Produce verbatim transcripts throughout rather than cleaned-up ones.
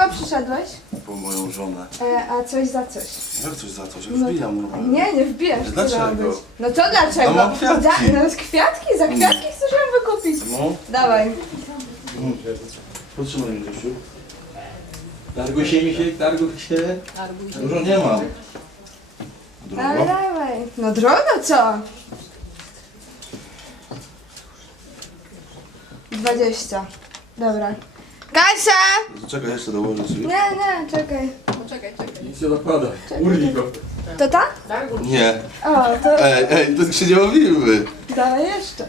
przyszedłeś? Po moją żonę. E, a coś za coś. Jak coś za coś? Wbijam No, normalnie. nie, nie wbijasz. Ale dlaczego? Co ma być? No to dlaczego? No mam kwiatki. Za, no z kwiatki? Za kwiatki chcesz ją wykupić? No. Dawaj. Mm. Potrzymaj mnie, Grzesiu. Targuj się, Misiek, targuj się. Dużo nie mam. Dawaj, Drogo? dawaj. No drogo co? Dwadzieścia. Dobra. Kasia! Czekaj, jeszcze dołożę sobie. Nie, nie, czekaj. Nic się dokłada. Urwij go. To ta? Nie. O, to Ej, ej, to się nie mówimy. dawaj jeszcze.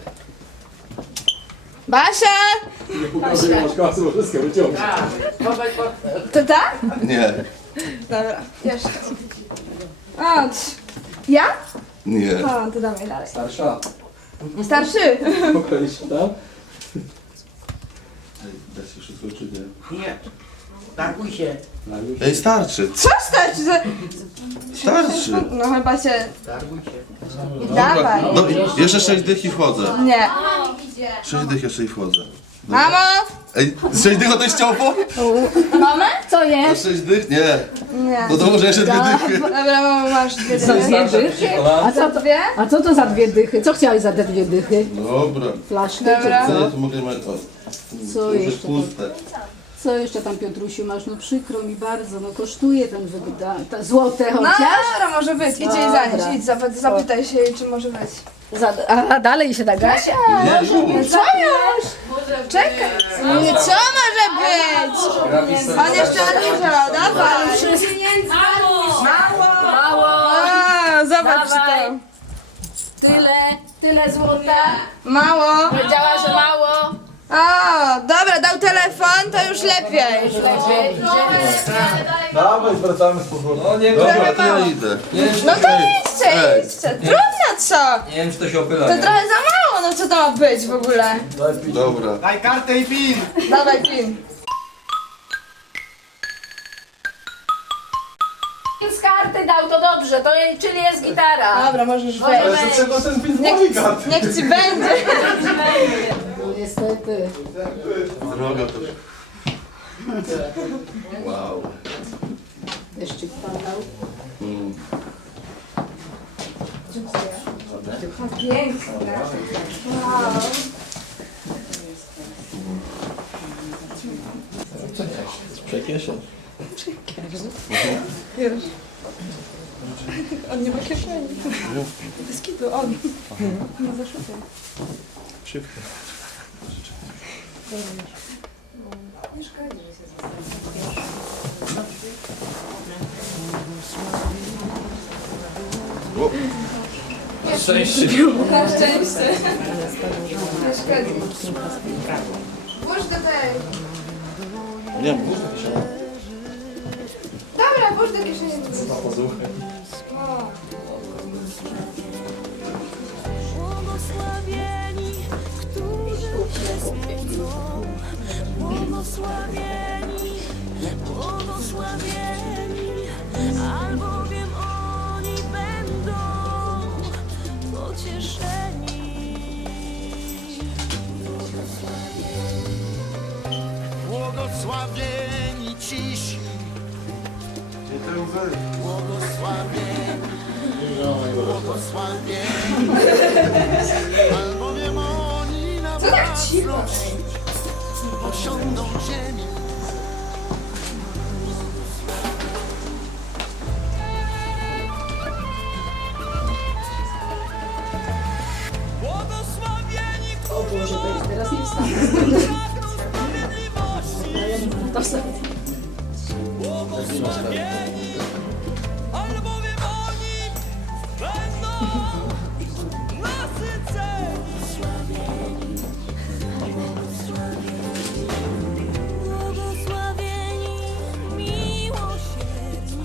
Basia! Nie pokazuję, masz kasy, bo wszystko wyciągnę. To ta? Nie. Dobra, jeszcze. O, trz- ja? Nie. O, to dawaj dalej. Starsza. Starszy. Pokroisz się tam? Ej, da się wszystko czy nie? Nie. Targuj się. Targuj Ej, starczy. Co starczy? Za- Starczy. No chyba się... Targuj się. Dawaj. No i jeszcze sześć dych i wchodzę. Nie. Sześć dych jeszcze i wchodzę. Mamo! Ej, sześć dych o tej ściąpo? Mamę? Co Na jest? sześć dych? Nie. Nie. No to może jeszcze dwie dychy. Dobra, mamo, masz dwie Co, dychy. dwie dychy? A co, dwie? A co to za dwie dychy? Co chciałeś za te dwie dychy? Dobra. Flaszki Dobra. czy Co co? nie, tu mogę mieć... O, Co to już jest jeszcze? puste. Co jeszcze tam, Piotrusiu, masz? No przykro mi bardzo, no kosztuje ten wygoda, ta złote No chociaż. dobra, może być. Idź jej Dobra. zanieść, idź, zapy- zapytaj się jej, czy może być. Za, a dalej się da grać? Nie, już. Co już? Czekaj. Nie, co może być? On jeszcze odliczał, dawaj. Mało. Mało! A, zobacz Dawaj. to. Tyle, tyle złota. Mało. Powiedziała, że mało. O, dobra, dał telefon, to już lepiej. Dawaj, zwracamy z powrotem. No nie Dobra, to ja idę. No to idźcie, Ej. idźcie. Trudno co? Nie wiem, czy to się opyla. To trochę za mało, no co to ma być w ogóle? Dobra. Daj kartę i pin. Dawaj pin. Z karty dał, to dobrze, to je- czyli jest gitara. Dobra, możesz Może wejść. być. Trzeba ten pin Niech, niech ci będzie. No niestety. Droga to... Wow. Deszczyk padał. Mm. Piękne. Wow. Przekieszą. Już. On nie ma kieszeni. Bez kitu, on. Nie zaszukaj. Szybko. Na szczęście. Na szczęście. Nie szkodzi. Włóż do tej. Nie, Dobra, włóż do kieszeni. O. Błogosławieni, którzy Cię zwiedzą. Błogosławieni, błogosławieni, albowiem oni będą pocieszeni. Błogosławieni ciś, błogosławieni, błogosławieni, albowiem oni na Co tak cicho? osiądą ziemię. Błogosławieni, O Boże, to już teraz nie wstanę. To sobie. albowiem oni będą nasyceni. Błogosławieni, miłosierni,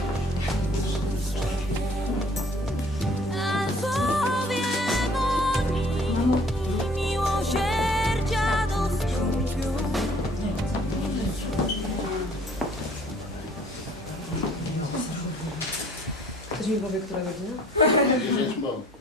albowiem oni miłosierdzia dostąpią. Ktoś mi powie, która godzina? dziesięć mam.